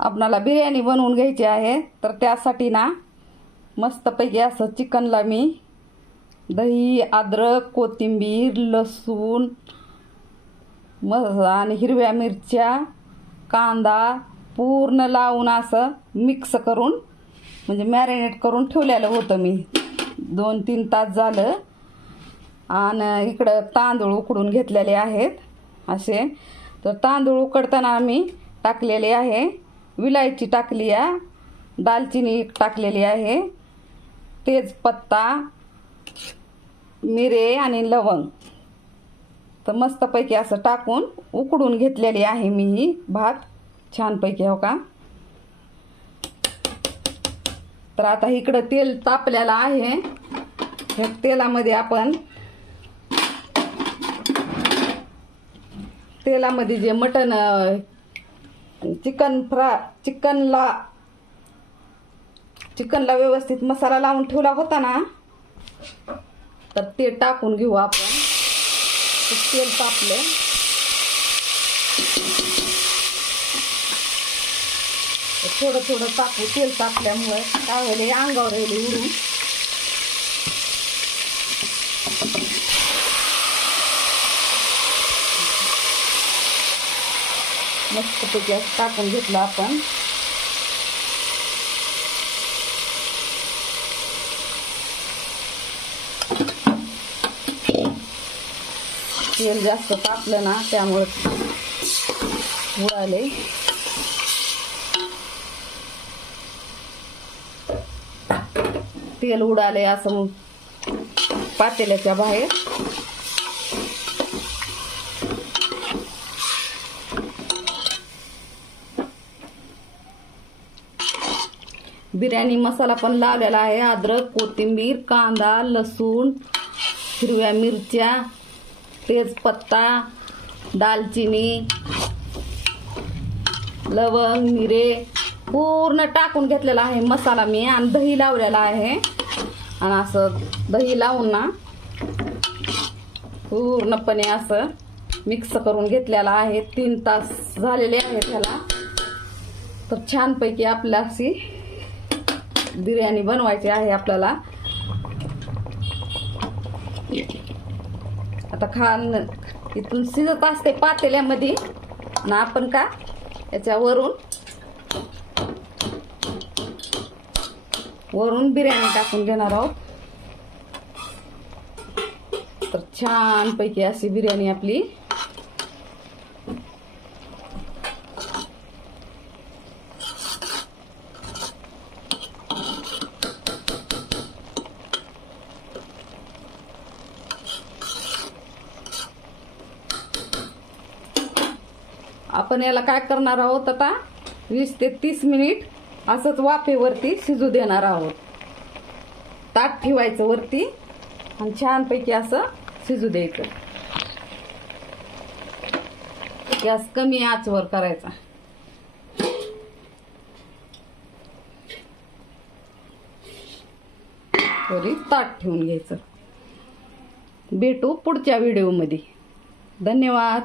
आपणाला बिर्याणी बनवून घ्यायची आहे, तर त्यासाठी ना मस्तपैकी असं चिकनला मी दही, अद्रक, कोथिंबीर, लसूण आणि हिरव्या मिरच्या, कांदा पूर्ण लावून असं मिक्स करून म्हणजे मॅरिनेट करून ठेवलेलं होतं मी 2-3 तास झालं. आणि इकडं तांदूळ उकडून घेतलेले आहेत असे. तर तांदूळ उकडताना आम्ही टाकलेले आहे, विलायची टाकली आहे, दालचिनी टाकलेली आहे, तेजपत्ता, मिरे आणि लवंग. तर मस्तपैकी असं टाकून उकडून घेतलेली आहे मी ही भात छानपैकी. हो का. तर आता इकडं तेल तापलेलं आहे. ह्या तेलामध्ये आपण तेलामध्ये जे मटण चिकनला व्यवस्थित मसाला लावून ठेवला होता ना, तर ते टाकून घेऊ आपण. तेल तापलं. थोडं थोडं टाकू. तेल तापल्यामुळे काय होईल अंगावर राहिले उडून. मस्तपैकी असं टाकून घेतलं आपण. तेल जास्त तापलं ना त्यामुळे उडाले. तेल उडाले असं पातेल्याच्या बाहेर. बिर्याणी मसाला पण लावलेला आहे. अद्रक, कोथिंबीर, कांदा, लसूण, हिरव्या मिरच्या, तेजपत्ता, दालचिनी, लवंग, मिरे पूर्ण टाकून घेतलेला आहे मसाला मी. आणि दही लावलेला आहे. आणि असं दही लावून ना पूर्णपणे असं मिक्स करून घेतलेला आहे. 3 तास झालेले आहेत ह्याला. तर छानपैकी आपल्या अशी बिर्याणी बनवायची आहे आपल्याला. आता इथून शिजत असते पातेल्यामध्ये ना, आपण का याच्यावरून बिर्याणी टाकून घेणार आहोत. तर छानपैकी अशी बिर्याणी आपली आपण याला काय करणार आहोत आता 20 ते 30 मिनिट असंच वाफेवरती शिजू देणार आहोत. ताट ठेवायचं वरती आणि छानपैकी असं शिजू द्यायचं. गॅस कमी आचवर करायचा. वरी ताट ठेवून घ्यायचं. भेटू पुढच्या व्हिडिओमध्ये. धन्यवाद.